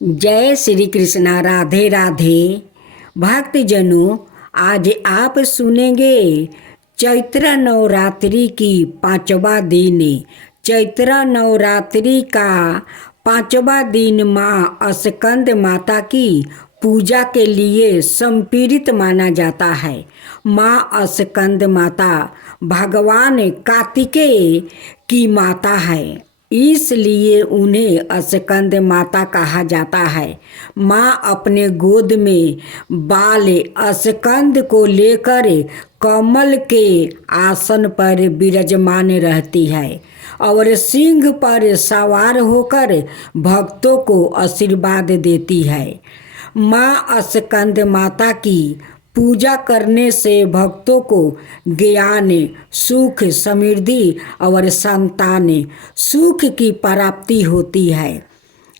जय श्री कृष्णा। राधे राधे। भक्तजनों, आज आप सुनेंगे चैत्र नवरात्रि की 5वां दिन। चैत्र नवरात्रि का 5वां दिन माँ स्कंद माता की पूजा के लिए समर्पित माना जाता है। माँ स्कंद माता भगवान कार्तिकेय की माता है, इसलिए उन्हें स्कंद माता कहा जाता है। माँ अपने गोद में बाल स्कंद को लेकर कमल के आसन पर विराजमान रहती है और सिंह पर सवार होकर भक्तों को आशीर्वाद देती है। माँ स्कंद माता की पूजा करने से भक्तों को ज्ञान, सुख, समृद्धि और संतान सुख की प्राप्ति होती है।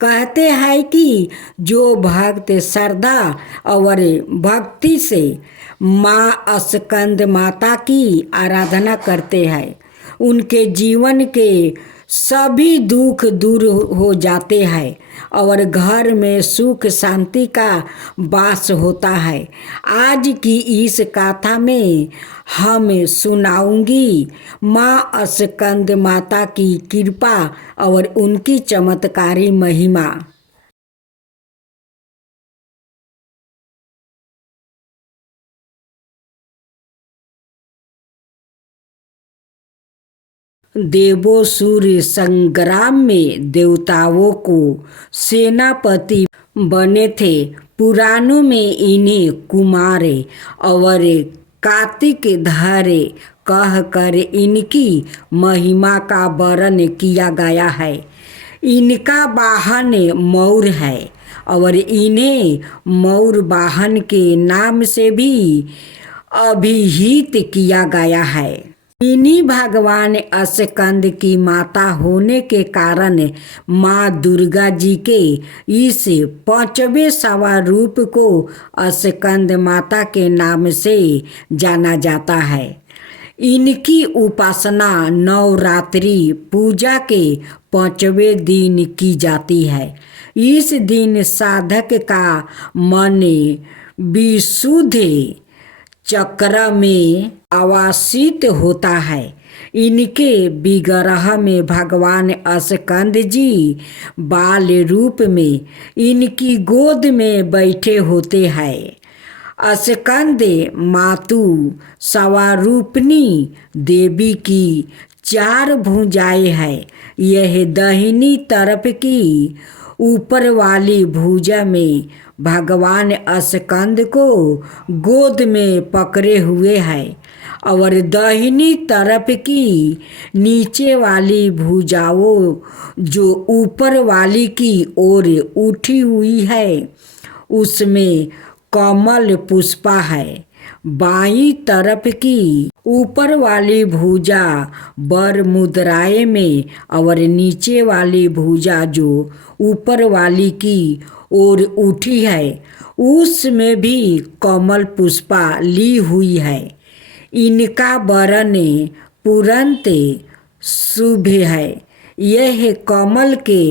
कहते हैं कि जो भक्त श्रद्धा और भक्ति से माँ स्कंद माता की आराधना करते हैं, उनके जीवन के सभी दुख दूर हो जाते हैं और घर में सुख शांति का वास होता है। आज की इस कथा में हम सुनाऊंगी माँ स्कंद माता की कृपा और उनकी चमत्कारी महिमा। देवोसुर संग्राम में देवताओं को सेनापति बने थे। पुराणों में इन्हें कुमार और कार्तिक धरे कहकर इनकी महिमा का वर्णन किया गया है। इनका वाहन मयूर है और इन्हें मयूर वाहन के नाम से भी अभिहित किया गया है। इन्हीं भगवान स्कंद की माता होने के कारण माँ दुर्गा जी के इस 5वें स्वरूप को स्कंद माता के नाम से जाना जाता है। इनकी उपासना नवरात्रि पूजा के 5वें दिन की जाती है। इस दिन साधक का मन विशुद्ध चक्र में आवासित होता है। इनके विग्रह में भगवान स्कंद जी बाल रूप में इनकी गोद में बैठे होते हैं। स्कंद मातु स्वरूपिणी देवी की 4 भुजाएं हैं। यह दाहिनी तरफ की ऊपर वाली भुजा में भगवान स्कंद को गोद में पकड़े हुए है और दाहिनी तरफ की नीचे वाली भुजाओं जो ऊपर वाली की ओर उठी हुई है उसमें कमल पुष्पा है। बाईं तरफ की ऊपर वाली भुजा वर मुद्राएं में और नीचे वाली भुजा जो ऊपर वाली की ओर उठी है उसमें भी कमल पुष्पा ली हुई है। इनका वर्ण पुरंत शुभ है। यह कमल के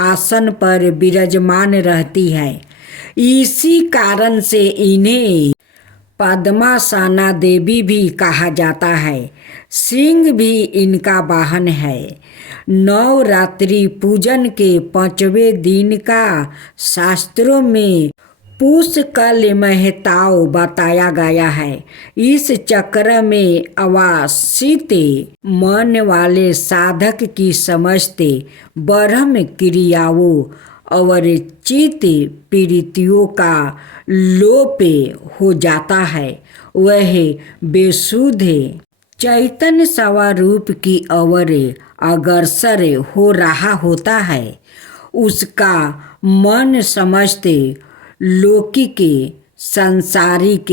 आसन पर विराजमान रहती है। इसी कारण से इन्हें पद्मासना देवी भी कहा जाता है। सिंह भी इनका वाहन है। नवरात्रि पूजन के 5वें दिन का शास्त्रों में पुष्कल महत्व बताया गया है। इस चक्र में अवासित मन वाले साधक की समस्त ब्रह्म क्रियाओं और चित्त प्रीतियों का लोप हो जाता है। वह बेसुध चैतन्य स्वरूप की ओर अग्रसर हो रहा होता है। उसका मन समस्त लौकिक सांसारिक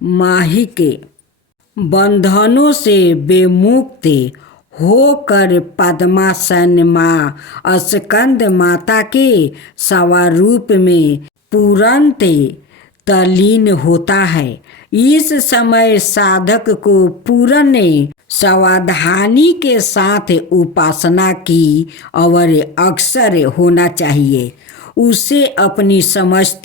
माहिक बंधनों से विमुक्त होकर पद्मासन माँ स्कंद माता के स्वरूप में तुरंत तल्लीन होता है। इस समय साधक को पूर्ण सावधानी के साथ उपासना की और अक्सर होना चाहिए। उसे अपनी समस्त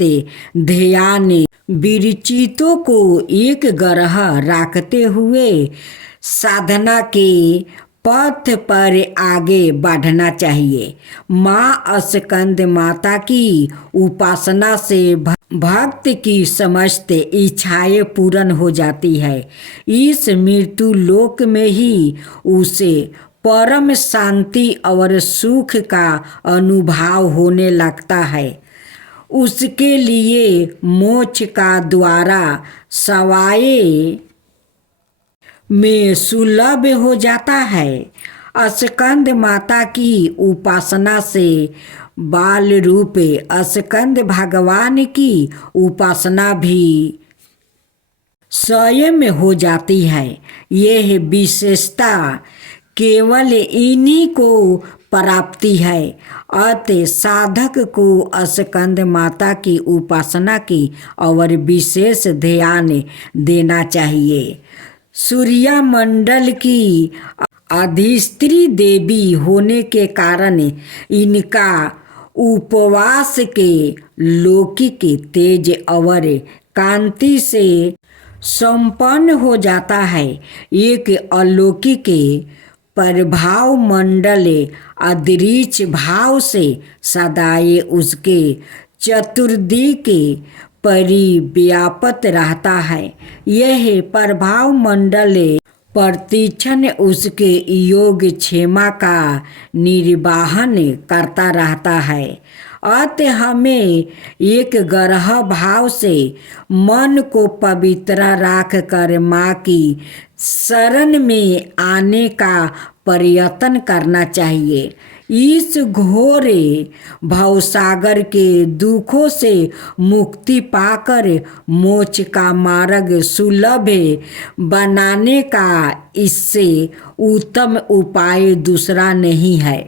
ध्यान विरचितों को एक ग्रह रखते हुए साधना के पथ पर आगे बढ़ना चाहिए। माँ स्कंद माता की उपासना से भक्त की समस्त इच्छाएं पूर्ण हो जाती है। इस मृत्यु लोक में ही उसे परम शांति और सुख का अनुभव होने लगता है। उसके लिए मोक्ष का द्वारा सवाए में सुलभ हो जाता है। स्कंद माता की उपासना से बाल रूप स्कंद भगवान की उपासना भी स्वयं हो जाती है। यह विशेषता केवल इन्हीं को प्राप्ति है। अतः साधक को स्कंद माता की उपासना की और विशेष ध्यान देना चाहिए। सूर्य मंडल की अधिस्त्री देवी होने के कारण इनका उपवास के लौकिक तेज और कांति से संपन्न हो जाता है। एक अलौकिक प्रभाव मंडल अदृश्य भाव से सदाए उसके चतुर्दिक परिव्याप्त रहता है। यह प्रभाव मंडल प्रतिक्षण उसके योग क्षेमा का निर्वाहन करता रहता है। अतः हमें एक ग्रह भाव से मन को पवित्र रख कर माँ की शरण में आने का प्रयत्न करना चाहिए। इस घोर भवसागर के दुखों से मुक्ति पाकर मोक्ष का मार्ग सुलभ बनाने का इससे उत्तम उपाय दूसरा नहीं है।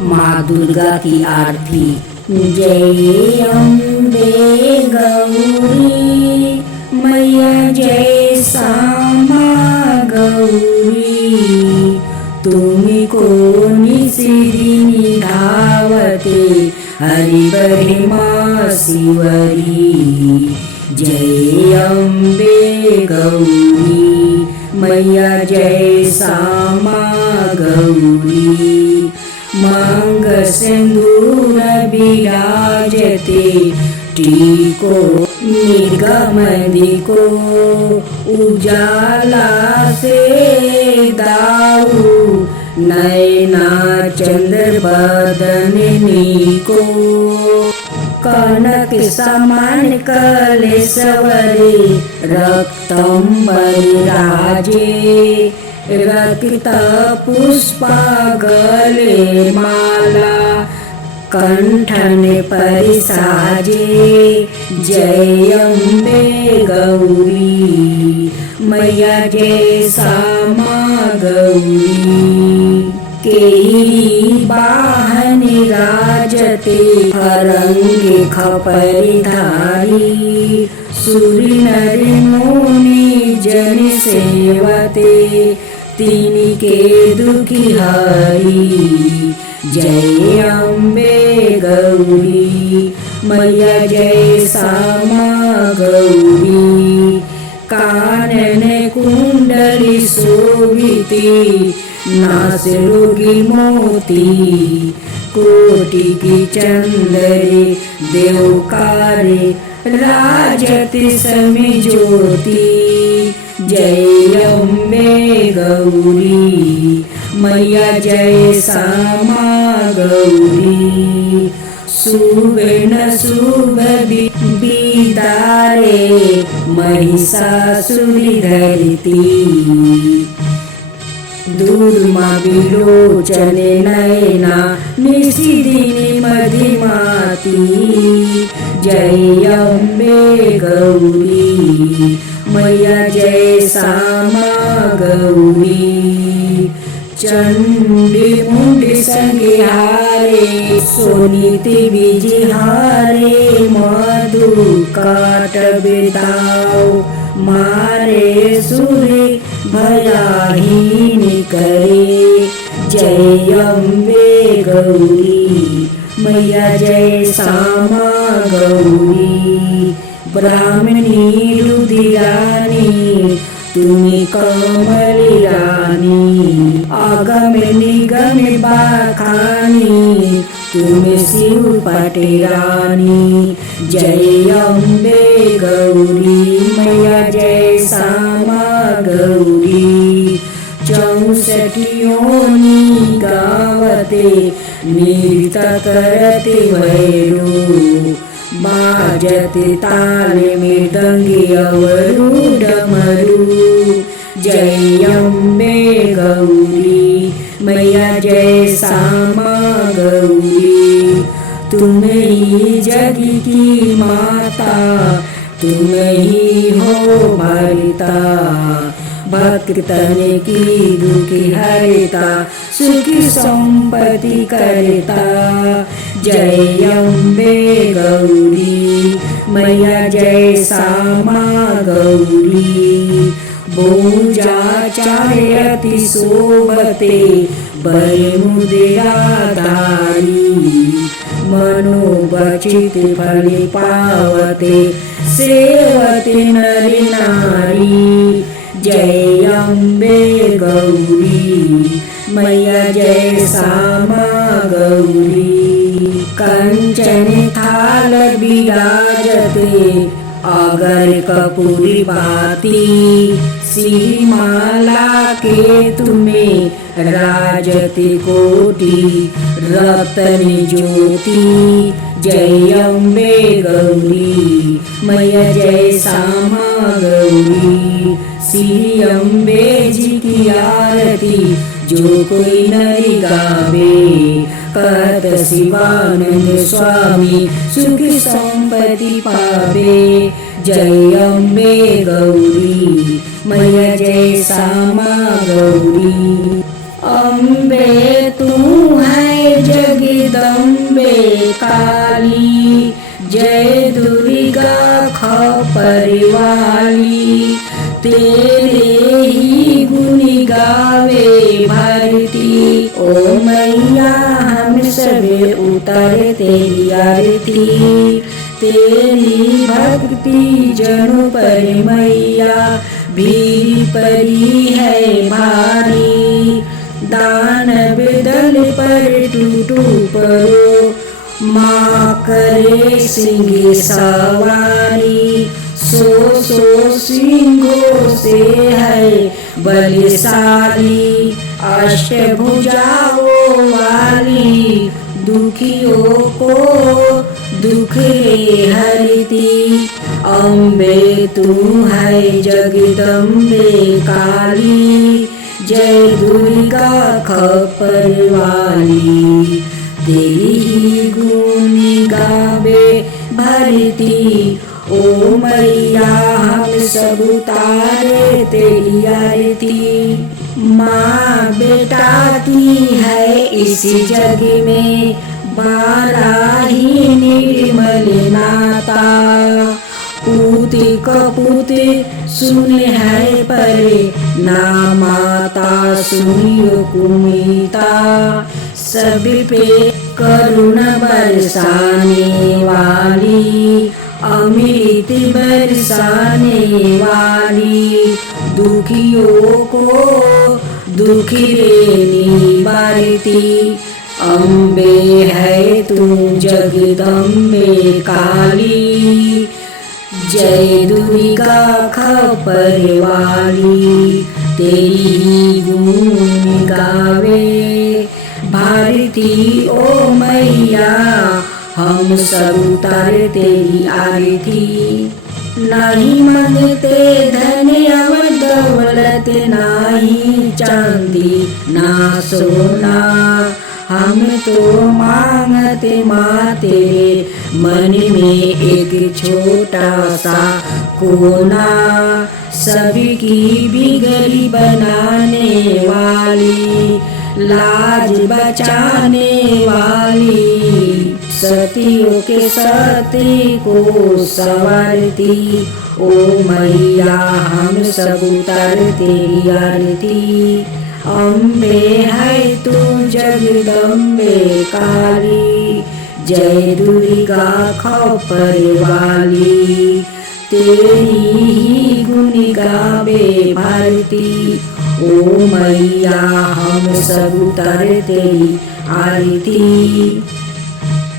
माँ दुर्गा की आरती। जय अम्बे गौरी मैया, जय श्यामा गौरी, तुमको निशिदिनी धावते हरि परिमा शिवरी। जय अम्बे गौरी मैया, जय श्यामा गौरी, मांग सिंदूर विराजते टीको निर्गमदिको, उजाला से दाऊ नयना चंद्र बदनी को, कनक समान कलेश्वरी रक्तम बलिराजे, रक्त पुष्पा गले माला कंठन परिसाजे। जय अम्बे गौरी मैया, जय श्यामा गौरी, केरी वाहन राजते हरंगे खपरी धारी, सूर्य नर मुनि जन सेवते तिनके दुखी हरी। जय अम्बे गौरी मैया, जय श्यामा गौरी, कानन कुंडली शोभिती नास रोगी मोती, कोटि की चंद्रे देवकारे राजति समी ज्योति। जय अम्बे गौरी मैया, जय श्यामा गौरी, शुभ न शुभ बिदारे महिषासुरी धरती, दूर्मा विलोचन नयना निशिदिनी मधिमाती। जय अम्बे गौरी मैया, जय श्यामा गौरी, चंडी मुंडी संगिहारे सोनीति विजिहारे, मधु काट बिताओ मारे सूर्य भयाहीन करे। जय अम्बे गौरी मैया जय श्यामा गौरी। ब्राह्मणी रुधिरानी तुम्हें कमली रानी। आगम निगम बाखानी तुम्हें शिव पटेरानी। जय अम्बे गौरी मैया जय श्यामा गौरी। 64 योनि गावते नृत्य करते भैरू। बाजते ताल मृदंगी अवरू डमरू। जय अम्बे गौरी मैया जय श्यामा गौरी। तुम ही जग की माता तुम ही हो भरता। भक्तन की दुख हरता सुखी संपत्ति करता। जय अम्बे गौरी मैया जय श्यामा गौरी। भूजा चाहे अति शोभते बर मुद्रा धारी। मनोबचित फल पावते सेवते नर नारी। जय अम्बे गौरी मैया जय श्यामा गौरी। कंचन थाल विराजते अगर कपूर बाती। श्रीमाला के तुम्हें राजते कोटि रतन ज्योति। जय अम्बे गौरी मैया जय श्यामा गौरी। श्री अम्बे जी की आरती जो कोई नर गावे। कहत शिवानंद स्वामी सुख संपत्ति पावे। जय अम्बे गौरी मैया जय श्यामा गौरी। अम्बे तू है जगदम्बे काली। जय दुर्गा खपर वाली। तेरे ही गुण गावे भरती। ओ मैया हम सब उतर तेरी आरती। तेरी भक्ति जनों पर मैया भीड़ पड़ी है भारी। दानव दल पर टूटू परो माँ करे सिंह सवारी। सो सिंहों से है बलशाली। अष्टभुजाओं वाली दुखियों को दुख हरती। अम्बे तू है जगदम्बे काली। जय दुर्गा खपर वाली। तेरी ही गुण गावे भरती। ओ मैया हम सब उतारे तेरी आरती। माँ बेटा की है इस जग में बारा ही निर्मल नाता। पूत कपूत सुन है पर ना माता सुनियो कुमिता। सब पे करुणा बरसाने वाली। अमृत बरसाने वाली। दुखियों को दुख देनी बारती। अम्बे है तू जगदम्बे काली। जय दुर्गा खपर वाली। तेरी ही गुण गावे भारती। ओ मैया हम सब उतारे तेरी आरती। नहीं मांगते धन और दौलत नाही चांदी ना सोना। हम तो मांगते माँ तेरे मन में एक छोटा सा कोना। सबकी बिगड़ी बनाने वाली। लाज बचाने वाली। सतियों के सती को संवारती। ओ मैया हम सब उतार तेरी आरती। अम्बे है तू जगदम्बे काली। जय दुर्गा खप्पर वाली, तेरी ही गुण गावे भारती। ओ मैया हम सब उतारे तेरी आरती,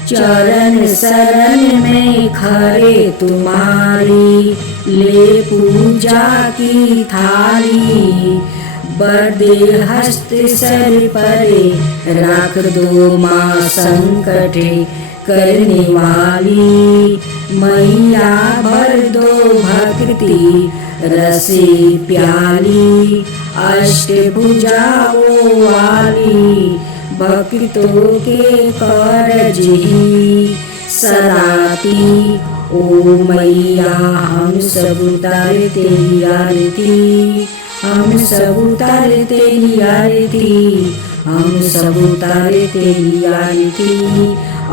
चरण शरण में खड़े तुम्हारी, ले पूजा की थाली। बड़े हस्त सर पर रख दो माँ संकट करने वाली, मैया भर दो भक्ति रसे प्याली। अष्टभुजाओं वाली भक्तों के कारज ही सराती। ओ मैया हम सब उतारे तेरी आरती, हम सब उतारे तेरी आरती, हम सब उतारे तेरी आरती।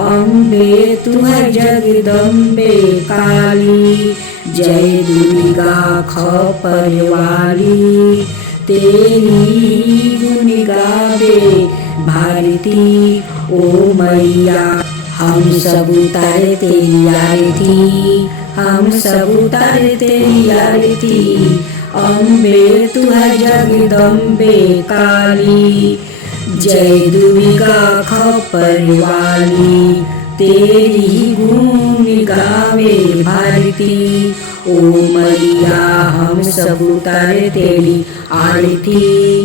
अम्बे तू है जगदम्बे काली, जय दुर्गा खप्पर वाली, तेरी गुण गावे भारती। ओ मैया हम सब उतारे तेरी आरती, हम सब उतारे तेरी आरती। अम्बे तू है जगदम्बे काली, जय दुर्गा खप्पर वाली, तेरी गुण गावे भारती। ओ मैया हम सब उतारे तेरी आरती,